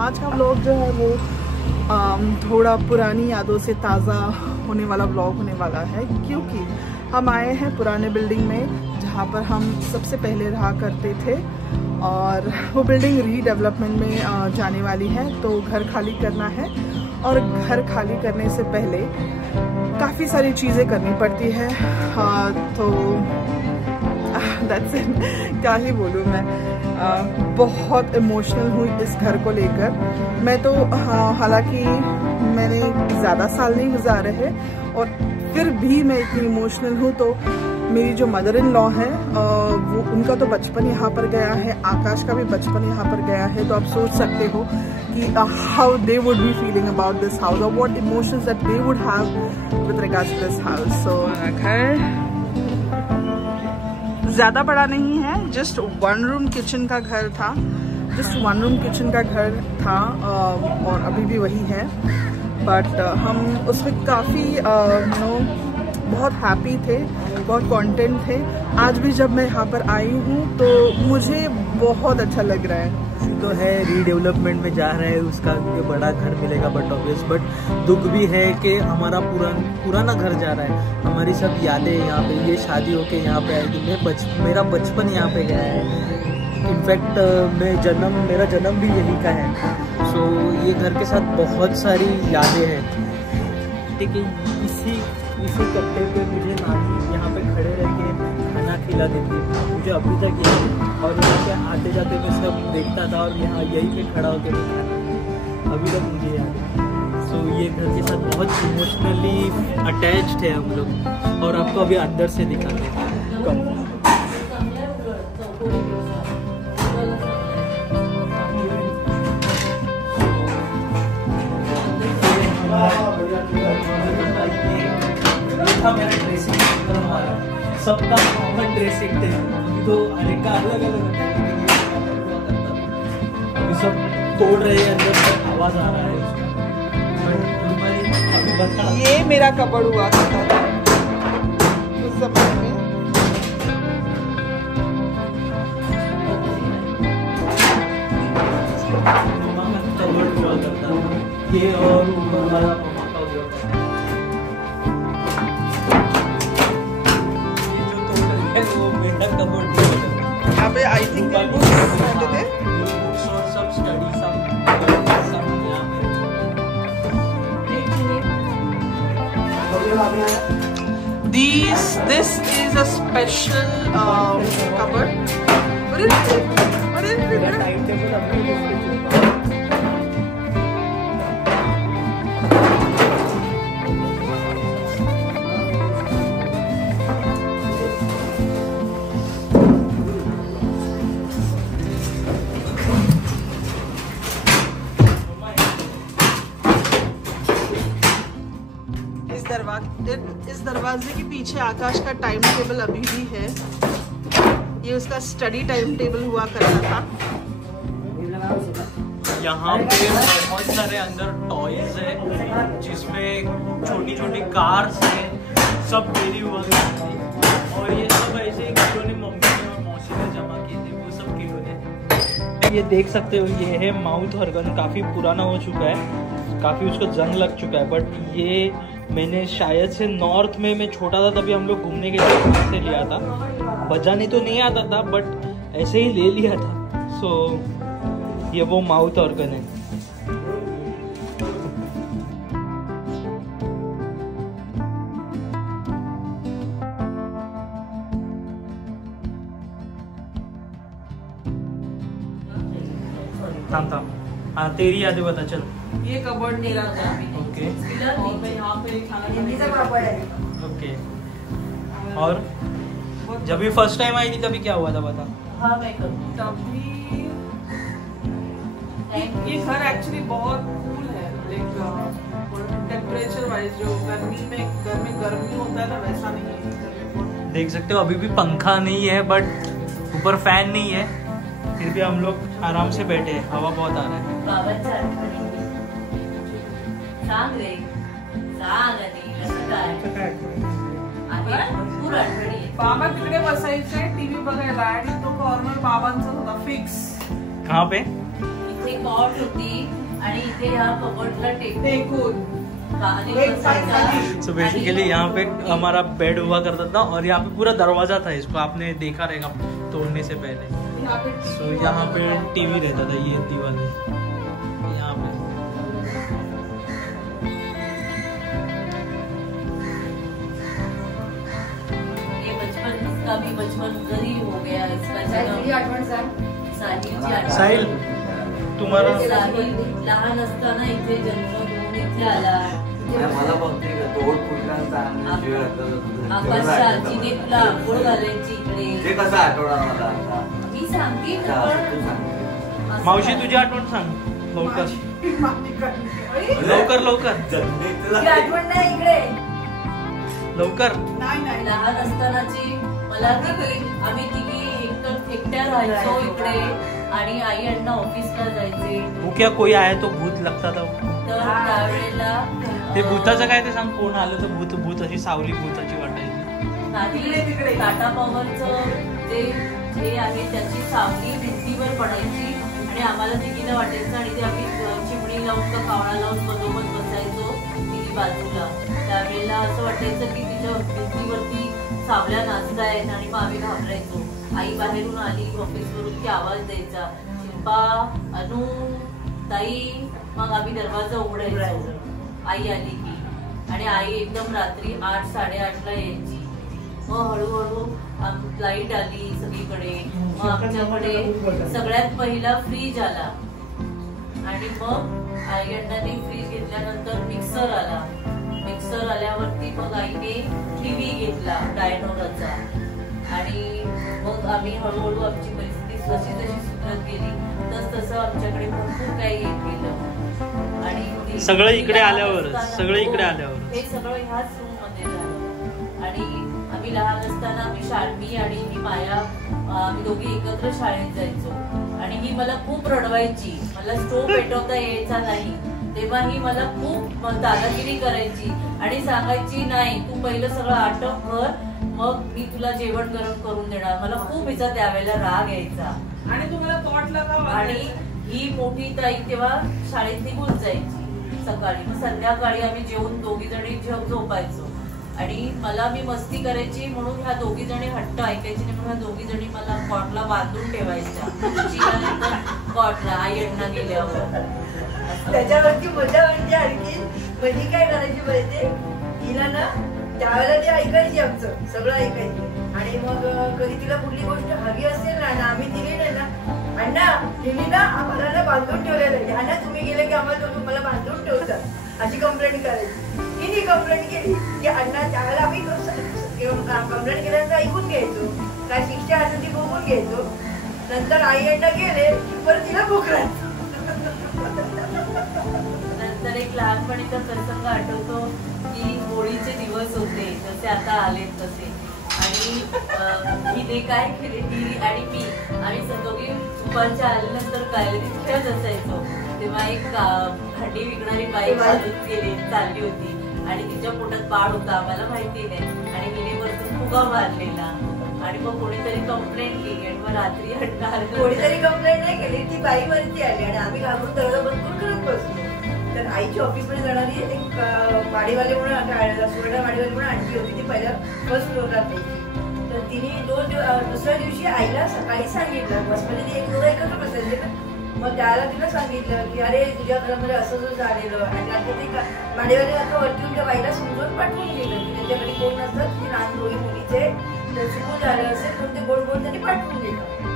आज का व्लॉग जो है वो थोड़ा पुरानी यादों से ताज़ा होने वाला व्लॉग होने वाला है, क्योंकि हम आए हैं पुराने बिल्डिंग में जहाँ पर हम सबसे पहले रहा करते थे और वो बिल्डिंग रीडेवलपमेंट में जाने वाली है। तो घर खाली करना है और घर खाली करने से पहले काफ़ी सारी चीज़ें करनी पड़ती है। तो दैट्स इट, क्या ही बोलूँ मैं। बहुत इमोशनल हुई इस घर को लेकर। मैं तो हालांकि मैंने ज़्यादा साल नहीं गुजारे हैं और फिर भी मैं इतनी इमोशनल हूँ। तो मेरी जो मदर इन लॉ है वो उनका तो बचपन यहाँ पर गया है, आकाश का भी बचपन यहाँ पर गया है। तो आप सोच सकते हो कि how they would be feeling about this house और what emotions that they would have with regards to this house. So घर ज़्यादा बड़ा नहीं है, जस्ट 1 रूम किचन का घर था, जस्ट 1 रूम किचन का घर था और अभी भी वही है। बट हम उसमें काफ़ी बहुत हैप्पी थे, बहुत कंटेंट थे। आज भी जब मैं यहाँ पर आई हूँ तो मुझे बहुत अच्छा लग रहा है। तो है रीडेवलपमेंट में जा रहा है, उसका ये बड़ा घर मिलेगा बट ऑब्वियस, बट दुख भी है कि हमारा पुराना घर जा रहा है। हमारी सब यादें यहाँ पे, ये शादी होके यहाँ पे आई थी, मेरा बचपन यहाँ पे गया है। इनफैक्ट मेरा जन्म भी यहीं का है। सो ये घर के साथ बहुत सारी यादें हैं। ठीक है, इसी कट्टे पे मुझे नानी यहाँ पे खड़े रह के खाना खिला देती है, मुझे अभी तक याद। और यहाँ पे आते जाते मैं सब देखता था और यहाँ यहीं पे खड़ा होकर खाना अभी तक मुझे याद है। सो ये घर के साथ बहुत इमोशनली अटैच्ड है हम लोग। और आपको अभी अंदर से दिखाते हैं। कम मेरा ड्रेसिंग सबका कॉमन ड्रेसिंग थे, तो हर का अलग अलग अभी सब तोड़ रहे हैं, अंदर से आवाज आ रहा है। अभी बता, ये मेरा कपड़ हुआ करता था उस समय में। मम्मा का कपड़ हुआ करता था, ये और ऊपर वाला यहाँ पे आई थिंक सब स्टडी सब this is a special cupboard. What is it? इस दरवाजे के पीछे आकाश का टाइम टेबल अभी भी है। ये उसका स्टडी टाइम टेबल हुआ करता था। यहाँ पे बहुत सारे अंदर टॉयज है, जिसमें छोटी छोटी कार्स हैं, सब मेरी हुआ करती थी। और ये सब ऐसे ही खिलौने मम्मी ने और मौसी ने जमा किए थे, वो सब खिलौने। ये देख सकते हो, ये है माउथ ऑर्गन, काफ़ी पुराना हो चुका है, काफ़ी उसको जंग लग चुका है। बट ये मैंने शायद से नॉर्थ में मैं छोटा था तभी हम लोग घूमने के लिए से लिया था। बजाने तो नहीं आता था बट ऐसे ही ले लिया था। सो ये वो माउथ ऑर्गन है। थाम हाँ, तेरी यादें बता चल। ये कबर्ड मेरा था। ओके और मैं यहाँ पे खाना ओके। और जब भी फर्स्ट टाइम आई थी तभी क्या हुआ था बता। हाँ मैं तभी ये घर एक्चुअली बहुत कूल है, लाइक टेम्परेचर वाइज। जो गर्मी में गर्मी होता है ना, वैसा नहीं है। देख सकते हो अभी भी पंखा नहीं है, बट ऊपर फैन नहीं है, फिर भी हम लोग आराम से बैठे हैं, हवा बहुत आ रहा है। बाबा तिकडे बसायचे टीव्ही बघायला आणि तो कॉर्नर बाबांचा होता फिक्स। कहाँ पे? कॉट होती आणि इथे ह्या कबर्डला टेकून सो बेसिकली यहाँ पे हमारा बेड हुआ करता था और यहाँ पे पूरा दरवाजा था, इसको आपने देखा रहेगा तोड़ने से पहले। सो यहाँ पे टीवी रहता था, ये दीवार यहाँ पे। ये बचपन, इसका भी बचपन गरीब हो गया। इसका साहिल तुम्हारा लहान असताना इथे जन्म घेऊन इथे आला। मला बघते तोड फुटकांचा आकाश आजीने तुला आंघोळ घालायची इकडे। ते कसं आठवडा मला आता मी सांगते ना, पण मावशी तुझी आठवण सांग लवकर लवकर लवकर आठवण नाही इकडे लवकर। नाही लहान असतानाची मला आम्ही तिघी एकट्या राहायचो इकडे आणि आई अण्णा ऑफिसला जायचे। वो क्या कोई आया तो भूत लगता था, तर त्यावेळेला ते भूताचं काय ते सांग, कोण आलं तर भूत भूत अशी सावली भूताची वाटायची। तिकडे टाटा पॉवरचं जे आहे त्याची सावली भिंतीवर पडायची आणि आम्हाला तिघीला वाटायचं आणि ते आम्ही चिमणी लावून का कावळा लावून बरोबर बसायचो तिघी बाजूला। त्यावेळेला असं वाटायचं की तिच्या भिंतीवरती सावल्या नाचतायत आणि मग आम्ही घाबरायचो। आई बाहेरून आली ऑफिसवरून की आवाज द्यायचा, शिल्पा, अनु, ताई, मग आम्ही दरवाजा उघडायचो आई आली की। आणि आई एकदम रात्री 8, 8:30ला यायची। मग हळूहळू लाईट आली सगळीकडे, मग आमच्याकडे सगळ्यात पहिला फ्रीज आला आणि मग आई अण्णांनी फ्रीज घेतल्यानंतर मिक्सर आला। मिक्सर आल्यावरती मग आईने टीव्ही घेतला डायनोराचा आणि मग आम्ही हळूहळू आमची परिस्थिती जशी जशी सुधरत गेली तसं आमच्याकडे भरपूर काही येत गेलं। आणि सगळं इकडे आल्यावर हे सगळं ह्याच रूम मध्ये झालं। आणि आम्ही लहान असताना मी आणि मी माया आम्ही दोघी एकत्र शाळेत जायचो आणि ही मला खूप रडवायची, मला स्टोव पेटवता यायचा नाही तेव्हा ही मला खूप दादागिरी करायची आणि सांगायची नाही तू पहिलं सगळं आटप कर मग मी तुला जेवण गरम करून देणार। मला खूप हिचा त्यावेळेला राग यायचा आणि तुम्हाला तोटला का? आणि ही मोठी ताई तेव्हा शाळेत निघून जायची सकाळी, मग संध्याकाळी आम्ही जेवून दोघी जणी झोपायचो आणि मी मस्ती करायची म्हणून ह्या दोघी जणी हट्ट ऐकायची नाही म्हणून ह्या दोघी जणी मला कॉटला बांधून ठेवायच्या कॉटला आई अण्णा गेल्यावर। त्याच्यावरती मजा म्हणजे आणखी म्हणजे काय करायची माहितीये, तिला ना त्यावेळेला ती ऐकायची आमचं सगळं ऐकायची आणि मग कधी तिला कुठली गोष्ट हवी असेल ना आम्ही दिली नाही ना, अण्णा तिने ना आम्हाला ना बांधून ठेवलेलं आहे, अण्णा तुम्ही गेले की आम्हाला तुम्हाला बांधून ठेवतात अशी कंप्लेंट करायची। तिने कंप्लेंट केली की अण्णा त्यावेळेला आम्ही कंप्लेंट केल्यानंतर ऐकून घ्यायचो, काय शिक्षा असेल ती बघून घ्यायचो, नंतर आई अण्णा गेले परत तिला भोकरायचं। नंतर एक लहानपणीचा प्रसंग आठवतो की होळीचे दिवस होते जसे आता आलेत तसे आणि हिने काय केले, ती आणि मी आम्ही दोघी दुपारच्या आल्यानंतर गॅलरीत खेळत असायचो तेव्हा एक भांडी विकणारी बाई चालली होती आणि तिच्या पोटात बाळ होता आम्हाला माहिती नाही आणि हिने वरतून फुगा मारलेला आणि मग कोणीतरी कंप्लेंट केली आणि मग रात्री कोणीतरी कंप्लेंट नाही केली, ती बाई वरती आली आणि आम्ही घाबरून दरवाजा बंद करून करत बसलो। तर आईच्या ऑफिसमध्ये जाणारी एक वाडीवाले म्हणून सुवर्णा वाडीवाली म्हणून आणखी होती, ती पहिल्या फर्स्ट फ्लोअरला असायची। तर तिने दुसऱ्या दिवशी आईला सकाळी सांगितलं, बसमध्ये ती एक दोघं एकत्र बसायचे ना, मग त्याला तिला सांगितलं की अरे तुझ्या घरामध्ये असं झालेलं आणि आता ते वाडीवाले आता वरती त्या बाईला समजून पाठवून दिलं की त्यांच्याकडे कोण नसतं, की लहान दोघी मुलीचे चुकून झालं असेल पण ते गोड गोड त्यांनी पाठवून दिलं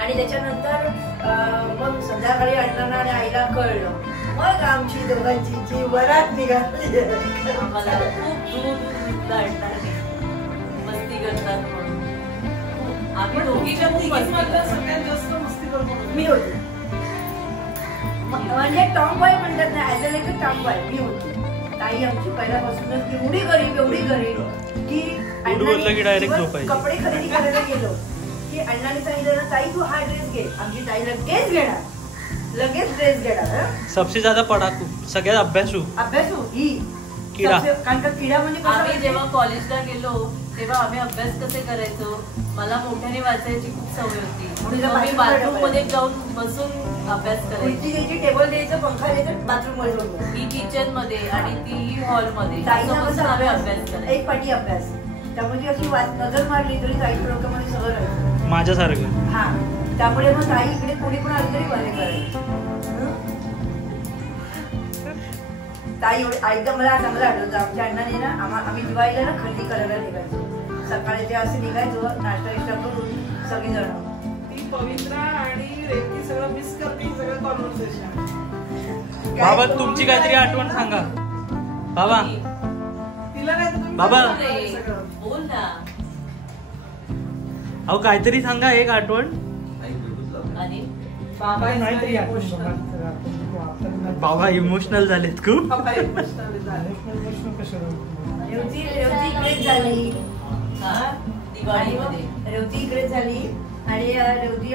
आणि त्याच्यानंतर मग संध्याकाळी अण्णांना आणि आईला कळलं, मग आमची दोघांची वरात निघाली। आम्हाला खूप दूर मस्ती करतात म्हणून आम्ही दोघी सगळ्यात जास्त मस्ती करतो मी होते, म्हणजे टॉम बॉय म्हणतात ना, as a like tomboy मी होते। ताई आमची पहिल्यापासूनच एवढी गरीब की कपडे खरेदी करायला गेलो की अण्णाने सांगितलं ना ताई तू हा ड्रेस घे, आमची ताई लगेच ड्रेस घेणार। सबसे ज्यादा पढ़ाकू सगळ्यात अभ्यासू ही किडा. कारण का किडा म्हणजे आम्ही कसं जेव्हा कॉलेजला गेलो तेव्हा आम्ही अभ्यास कसे करायचो, मला मोठ्याने वाचायची खूप सवय होती म्हणून मी बाथरूम मध्ये जाऊन बसून अभ्यास करायची. खुर्ची घ्यायची, टेबल द्यायचं, पंखा द्यायचं, बाथरूम मध्ये जाऊन ही किचन मध्ये आणि ती हॉल मध्ये ताईला बसून कसं आम्ही अभ्यास अभ्यास करायचो. एक पाठी अभ्यास, त्यामुळे अशी नजर मारली तरी ताईच्या डोक्यामध्ये सगळं राहायचं. माझ्यासारखं. हा, त्यामुळे मग ताई इकडे कोणी पण आली तरी बरे करायचं. ताई एकदम मला चांगलं आठवतं, आमच्या अण्णाने ना आम्ही दिवाळीला ना खरेदी करायला निघायचो. सकाळी ते असे निघायचो, नाश्ता विष्टा करून सगळीजण. ती पवित्रा आणि रेती सगळं मिस करते, सगळं कॉन्व्हर्सेशन. बाबा तुमची काहीतरी आठवण सांगा बाबा. तिला नाही तर तुम्ही बाबा. सगळं बोल ना. अहो काहीतरी सांगा एक आठवण. आणि बाबा नाहीतरी इमोशनल बाबा इमोशनल झालेत खूप. बाबा इमोशनल झाले. रेवती इकडेच झाली. दिवाळीमध्ये रेवती इकडे झाली आणि रेवती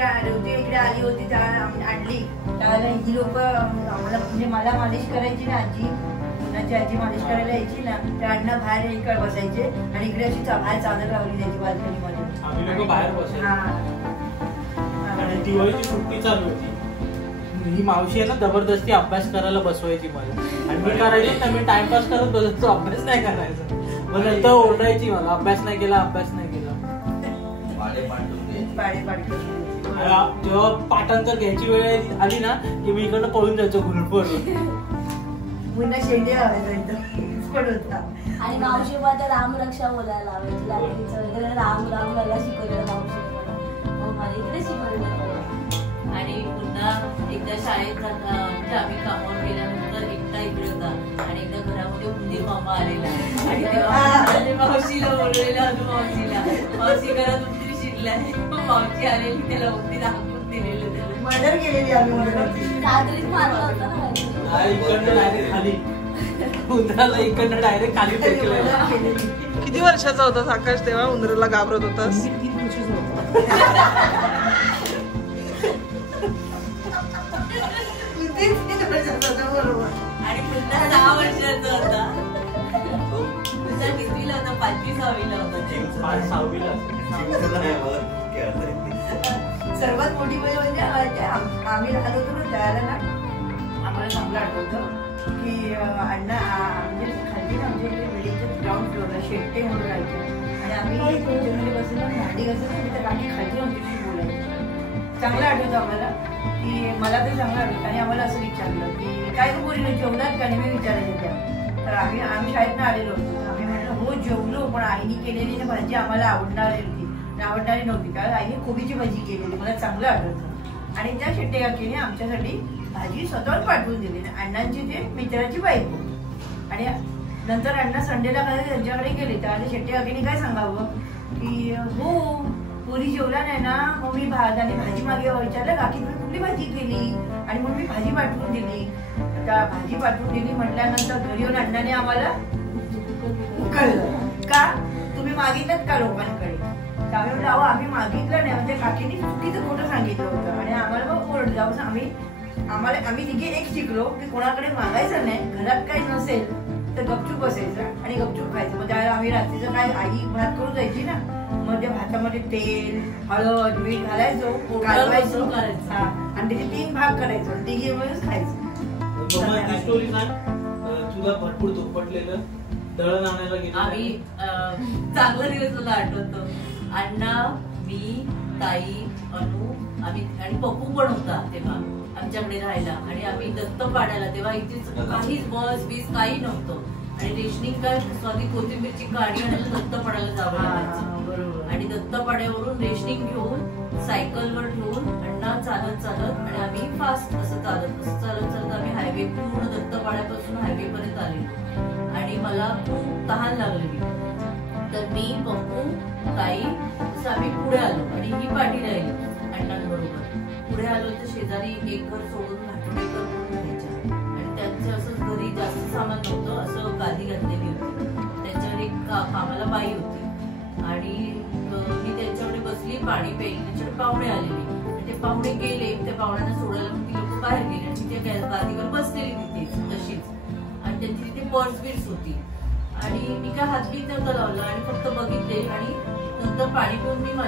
इकडे आली होती, त्याला आम्ही आणली. त्यावेळेला ही लोक आम्हाला म्हणजे मला मालिश करायची ना, आजी मुलाची आजी मालिश करायला यायची ना, त्या अण्णा बाहेर इकडे बसायचे आणि इकडे अशी बाहेर चादर लावली त्याची बाल्कनीमध्ये. आम्ही लोक बाहेर बसायचो. आणि हा, दिवाळीची सुट्टी चालू होती. ही मावशी आहे ना जबरदस्ती अभ्यास करायला बसवायची मला, आणि मी करायचो तर मी टाइमपास करत बसायचो, अभ्यास नाही करायचा. मग नंतर ओरडायची मला, अभ्यास नाही केला. जेव्हा पाठांतर घ्यायची वेळ आली ना की मी इकडनं पळून जायचो ग्रुपवर. मुन्ना शेंडे होता. आणि मावशी मला रामरक्षा बोलायला लावायची, लागलीचं राम याला शिकवलेलं मावशी मला इकडे शिकवलेलं. आणि पुन्हा एकदा शाळेत जाता आम्ही कामावर गेल्यानंतर एकटा इकडे होता आणि एकदा घरामध्ये उंदीर मामा आलेला आणि तेव्हा मावशीला बोललेलं अनु मावशी घरात उंदीर शिरलाय. मावशी आलेली त्याला उंदीर हाकून दिलेलं, त्याला मर्डर केलेली आम्ही मर्डर. रात्रीच मारला होता ना इकडनं डायरेक्ट खाली, उंदराला इकडनं डायरेक्ट खाली फेकलेलं. किती वर्षाचा होतास आकाश तेव्हा उंदराला घाबरत होतास? 3 वर्षाचा होता. आणि पुन्हा 6 वर्षाचा होता. पुन्हा कितवीला होता? 5वी-6वीला होता. 6वीला. सर्वात मोठी म्हणजे आम्ही राहत होतो ना त्याला ना, आम्हाला चांगलं आठवतं की अण्णा म्हणजे खाली ना आमच्या इकडे बिल्डिंगच्या ग्राउंड फ्लोअरला शेट्टे म्हणून राहायचे आणि आम्ही किचनमध्ये बसून भांडी घासत त्या गाठी खाली आमच्याशी बोलायची. चांगलं आठवतं आम्हाला की मला ते चांगलं आठवतं. आणि आम्हाला असं विचारलं की काय बोलली जेवणात का? मी विचारायचं त्या. तर आम्ही शाळेतनं आलेलो होतो. आम्ही म्हटलं हो जेवलो, पण आईने केलेली ना भाजी आम्हाला आवडणारी नव्हती, कारण आईने कोबीची भाजी केलेली मला चांगलं आठवतं. आणि त्या शेट्टे काकीने आमच्यासाठी भाजी स्वतःवर पाठवून दिली. अण्णांची ते मित्राची बायको. आणि नंतर अण्णा संडेला कधी त्यांच्याकडे गेले तर शेट्टे काकीने काय सांगावं की हो पुरी जेवला नाही ना, मग मी भात आणि भाजी मागे विचारलं काकी तुम्ही कुठली भाजी केली, आणि मग मी भाजी पाठवून दिली. आता भाजी पाठवून दिली म्हटल्यानंतर घरी येऊन अण्णाने आम्हाला कळलं का तुम्ही मागितलं का लोकांकडे. आम्ही म्हटलं अहो आम्ही मागितलं नाही, म्हणजे काकीने चुकीचं खोटं सांगितलं होतं आणि आम्हाला मग ओरडलं. आम्ही तिघे एक शिकलो की कोणाकडे मागायचं नाही, घरात काही नसेल तर गपचूप बसायचं आणि गपचूप खायचं. मग त्यावेळेला आम्ही रात्रीचं काय आई भात करून जायची ना, मग त्या भातामध्ये तेल हळद मीठ घालायचो, कालवायचो आणि त्याचे 3 भाग करायचो, तिघी मिळून खायचं. स्टोरी सांग. तुला भरपूर दुपटलेलं दळण आणायला गेलो आम्ही चांगला दिवस मला आठवतो. अण्णा, मी, ताई, अनु आम्ही आणि पप्पू पण होता तेव्हा आमच्याकडे राहायला. आणि आम्ही दत्तपाड्याला तेव्हा इथेच काहीच बस बीस काही नव्हतं आणि रेशनिंग काय स्वाती कोथिंबीरची गाडी आणायला दत्तपाड्याला जावं लागायचं. आणि दत्तपाड्यावरून रेशनिंग घेऊन सायकलवर ठेवून अण्णा चालत आणि आम्ही फास्ट असं चालत आम्ही हायवे पूर्ण दत्तपाड्यापासून हायवे पर्यंत आलेलो. आणि मला खूप तहान लागलेली तर मी पप्पू ताई असं आम्ही पुढे आलो आणि ही पाठी राहिली अण्णांबरोबर. पुढे आलो तर शेजारी एक घर सोडून भाटुडेकर म्हणून राहायच्या आणि त्यांचं असं घरी जास्त सामान नव्हतं, असं गादी घातलेली होती. त्यांच्यावर एक कामाला बाई होती आणि मी त्यांच्याकडे बसली पाणी प्यायली. त्यांच्याकडे पाहुणे आलेले, ते पाहुणे गेले, त्या पाहुण्यांना सोडायला ती लोक बाहेर गेले आणि त्या गादीवर बसलेली तिथे तशीच. आणि त्यांची तिथे पर्स बिर्स होती आणि मी काय हात बीत नव्हता लावला आणि फक्त बघितले आणि नंतर पाणी पिऊन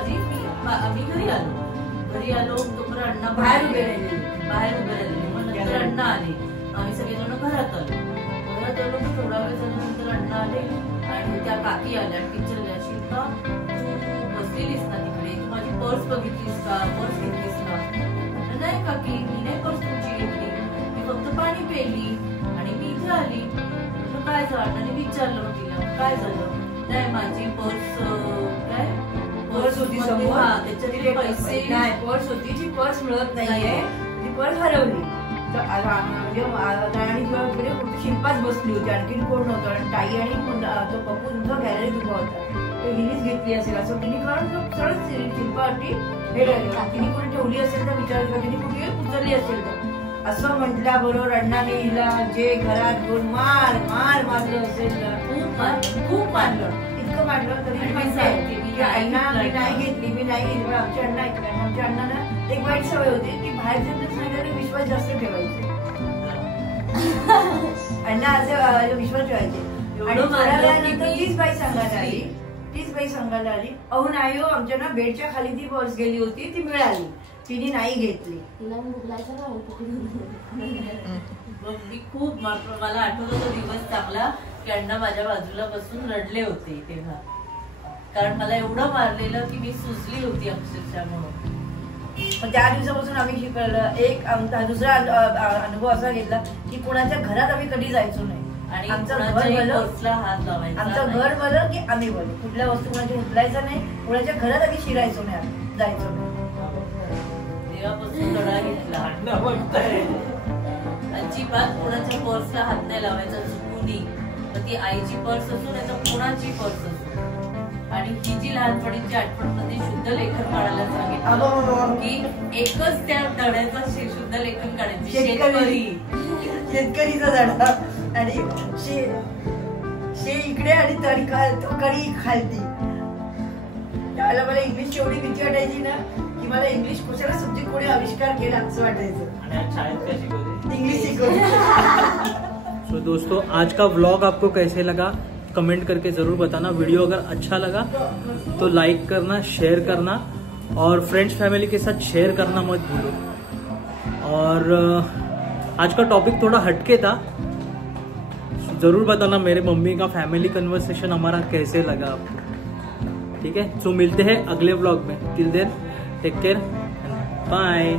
आम्ही घरी आलो तोपर्यंत अण्णा बाहेर उभे राहिलेले मग नंतर अण्णा आले आम्ही सगळेजण घरात आलो की थोडा वेळ झाल्यानंतर अण्णा आले आणि त्या काकी आल्या टीचरला शिल्पा तू बसलेलीस ना तिकडे तू माझी पर्स बघितलीस का पर्स घेतलीस का नाही काकी मी नाही पर्स तुमची घेतली मी फक्त पाणी पेली आणि मी इथे आली काय झालं आणि विचारलं तिला काय झालं नाही माझी पर्स काय पर्स होती समोर त्याच्यातले पैसे नाही पर्स होती जी पर्स मिळत नाहीये ती पर्स हरवली म्हणजे फक्त शिल्पाच बसली होती आणखीन कोण नव्हतं आणि ताई आणि तो पप्पू तुमचा गॅलरीत उभा होता तो हिनीच घेतली असेल असं तिने कारण सरळ शिल्पावरती हे राहिलं तिने कोणी ठेवली असेल तर विचार किंवा तिने कुठे उचलली असेल तर असं म्हटल्याबरोबर अण्णाने हिला जे घरात घेऊन मारलं असेल खूप मारलं इतकं मारलं तरी अण्णा मी नाही घेतली पण आमचे अण्णा ऐकले आमच्या अण्णाला एक वाईट सवय होती की बाहेर सांगितलं विश्वास जास्त ठेवायचे अण्णा असे विश्वास ठेवायचे आणि थोड्या वेळानंतर तीच बाई सांगायला आली अहो नाही हो आमच्या ना बेडच्या खाली ती पर्स गेली होती ती मिळाली तिने नाही घेतली मी खूप मला आठवत तो दिवस चांगला की अण्णा माझ्या बाजूला बसून रडले होते तेव्हा कारण मला एवढं मारलेलं की मी सुजली होती अक्षरशः म्हणून त्या दिवसापासून आम्ही शिकवलं एक दुसरा अनुभव असा घेतला की कोणाच्या घरात आम्ही कधी जायचो नाही आणि आमचं घर भलं की आम्ही भलं कुठल्या वस्तू कोणाच्या उचलायचं नाही कोणाच्या घरात आम्ही शिरायचो नाही जायचो नाही तेव्हापासून लढा घेतला अजिबात कोणाच्या पर्सला हात नाही लावायचा चुकूनही मग ती आईची पर्स असो नाही तर कोणाची पर्स असो आणि ही जी लहानपणीची आठवण मध्ये शुद्ध लेखन काढायला सांगितलं की एकच त्या धड्याचं शुद्ध लेखन काढायचे शेतकरीचा धडा आणि शे इकडे आणि कडी खालती त्यावेळेला मला इंग्लिश एवढी भीती वाटायची ना कि मला इंग्लिश कशाला सब्जेक्ट कोणी आविष्कार केला असं वाटायचं इंग्लिश शिकवली। तो दोस्तों आज का व्लॉग आपको कैसे लगा कमेंट करके जरूर बताना। वीडियो अगर अच्छा लगा तो लाइक करना, शेयर करना और फ्रेंड्स फैमिली के साथ शेयर करना मत भूलो। और आज का टॉपिक थोड़ा हटके था, जरूर बताना मेरे मम्मी का फैमिली कन्वर्सेशन हमारा कैसे लगा आपको। ठीक है, तो मिलते हैं अगले व्लॉग में। Till then take care, bye.